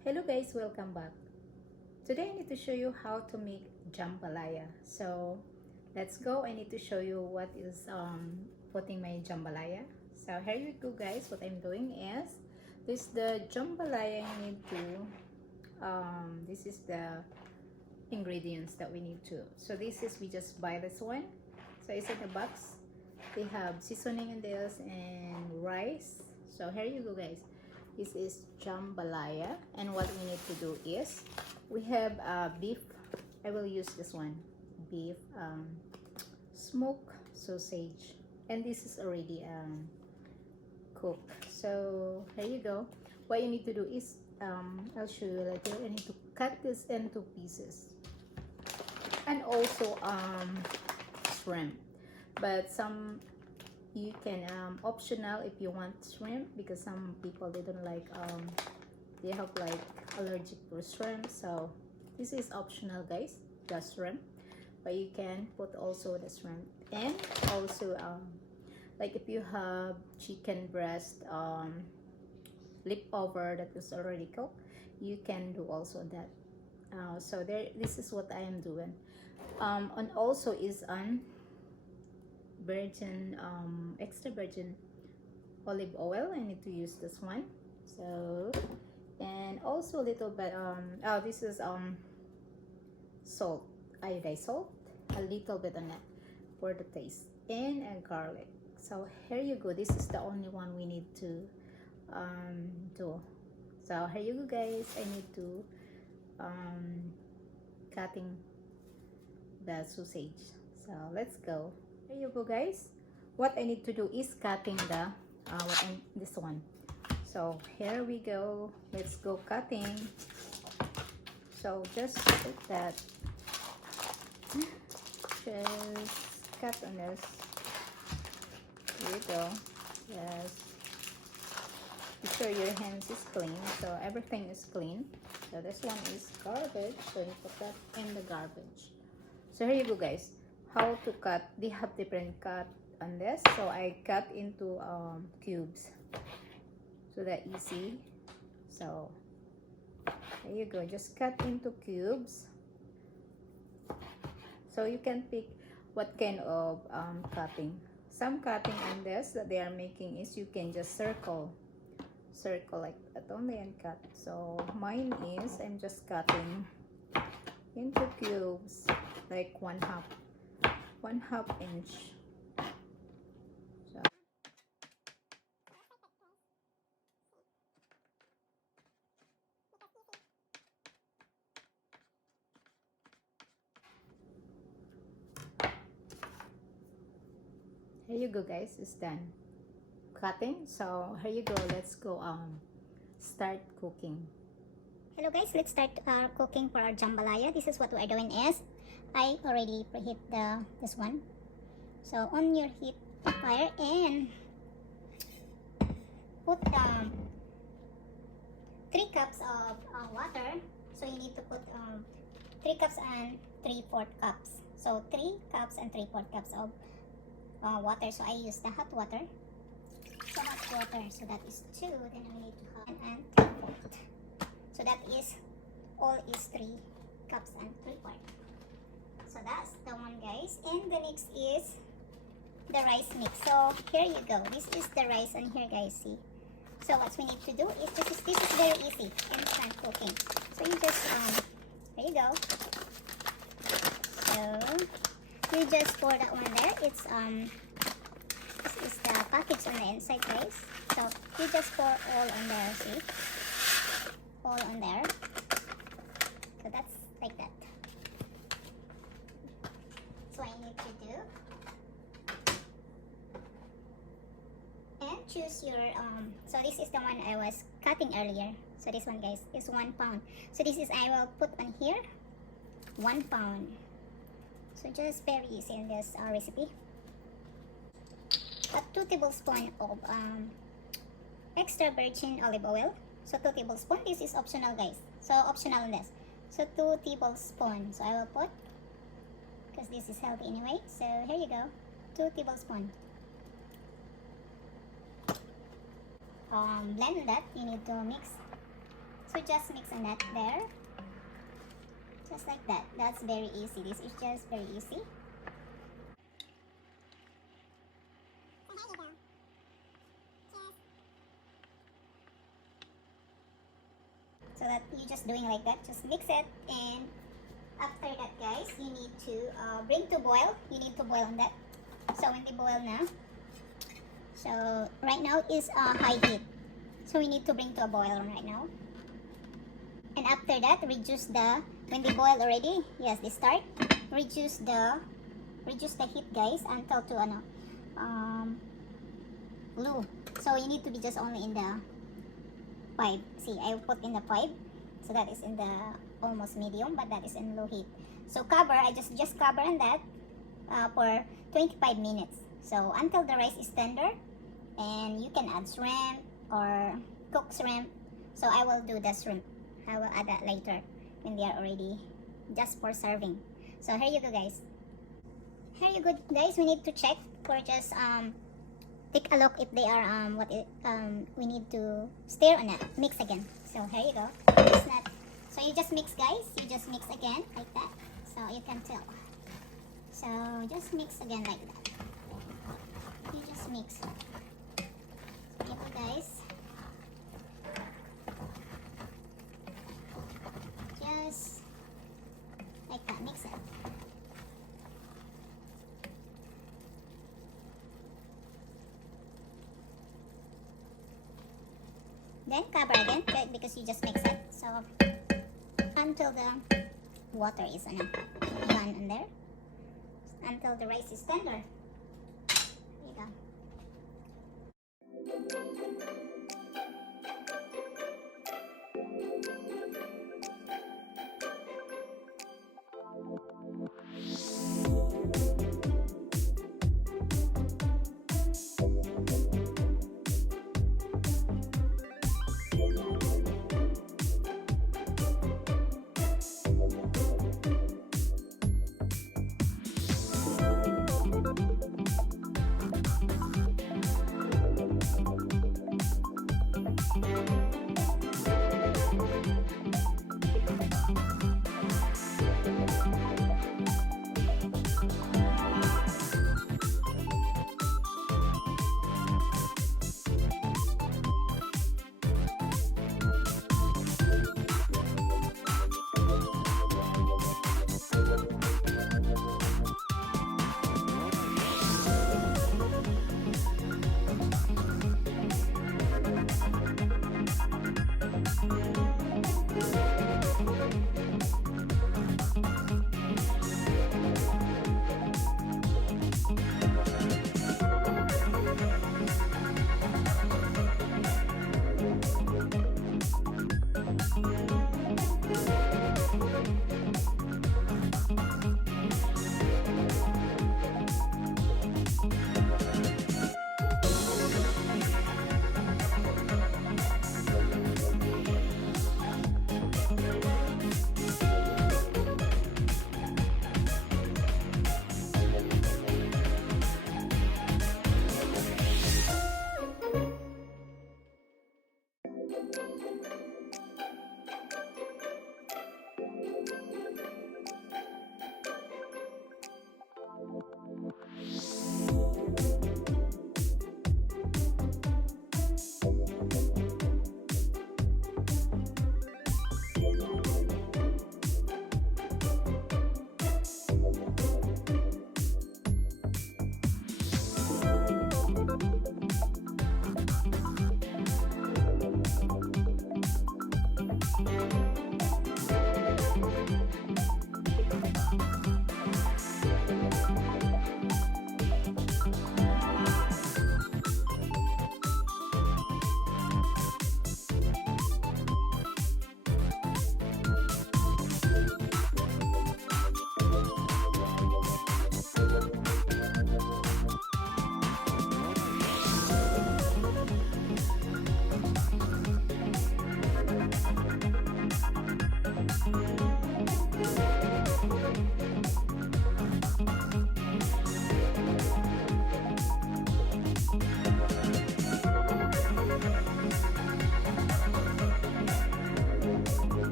Hello guys, welcome back. Today I need to show you how to make jambalaya. So let's go. I need to show you what is putting my jambalaya. So here you go guys. What I'm doing is this the jambalaya you need to this is the ingredients that we need to. So this is we just buy this one. So it's in a box. They have seasoning in this and rice. So here you go guys. This is jambalaya, and what we need to do is we have beef. I will use this one, beef smoked sausage, and this is already cooked. So here you go. What you need to do is I'll show you later. I need to cut this into pieces, and also shrimp, but some you can optional if you want shrimp, because some people they don't like they have like allergic to shrimp. So this is optional guys, the shrimp, but you can put also the shrimp. And also like if you have chicken breast leftover that is already cooked, you can do also that. So there, this is what I am doing. And also is on virgin extra virgin olive oil. I need to use this one. So, and also a little bit oh, this is salt, iodized salt, a little bit on it for the taste, and garlic. So here you go. This is the only one we need to do. So here you go guys. I need to cutting the sausage. So let's go. There you go guys. What I need to do is cutting the this one. So here we go. Let's go cutting. So just take that. Just cut on this. Here you go. Yes. Be sure your hands is clean. So everything is clean. So this one is garbage. So you put that in the garbage. So here you go guys. How to cut? They have different cut on this. So I cut into cubes, so that easy. So there you go. Just cut into cubes. So you can pick what kind of cutting. Some cutting on this that they are making is you can just circle like that only and cut. So mine is I'm just cutting into cubes like 1/2 inch. So here you go guys, it's done cutting. So here you go, let's go start cooking. Hello guys, let's start cooking for our jambalaya. This is what we are doing is I already preheat this one. So on your heat fire and put 3 cups of water. So you need to put 3 cups and 3/4 cups. So 3 cups and 3/4 cups of water. So I use the hot water. So hot water. So that is 2. Then we need to hot and 3/4. So that is all is 3 cups and 3/4. So that's the one guys. And the next is the rice mix. So here you go. This is the rice on here guys. See. So what we need to do is this is very easy instant cooking. So you just there you go. So you just pour that one there. It's this is the package on the inside guys. So you just pour all on there. See. All on there. So that's like that. That's what you need to do. And choose your so this is the one I was cutting earlier. So this one guys is 1 pound. So this is I will put on here 1 pound. So just very easy in this recipe. 2 tablespoons of extra virgin olive oil. So 2 tablespoons. This is optional guys. So optional in this. So 2 tablespoons. So I will put, because this is healthy anyway. So here you go. 2 tablespoons. Blend that. You need to mix. So to just mix on that there. Just like that. That's very easy. This is just very easy. So that you're just doing like that. Just mix it, and after that, guys, you need to bring to boil. You need to boil on that. So when they boil now, so right now is high heat. So we need to bring to a boil right now. And after that, reduce the, when they boil already, yes, they start, reduce the heat, guys, until to low. So you need to be just only in the 5. See, I put in the 5, so that is in the almost medium, but that is in low heat. So cover, I just cover on that for 25 minutes. So until the rice is tender, and you can add shrimp or cook shrimp. So I will do the shrimp. I will add that later when they are already just for serving. So here you go, guys. Here you go, guys. We need to check for just take a look if they are we need to stir on it. Mix again. So here you go. It's not. So you just mix, guys. You just mix again like that. So you can tell. So just mix again like that. You just mix. Here you go, guys. Just like that. Mix it. Then cover again because you just mix it. So until the water is gone in there. Until the rice is tender. There you go.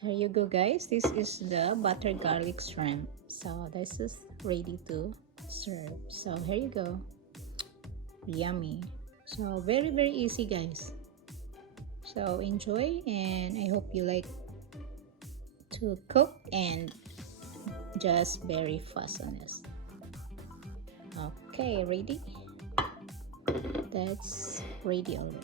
Here you go, guys. This is the butter garlic shrimp. So this is ready to serve. So here you go. Yummy. So very easy, guys. So enjoy, and I hope you like to cook and just very fast on this. Okay, ready? That's ready already.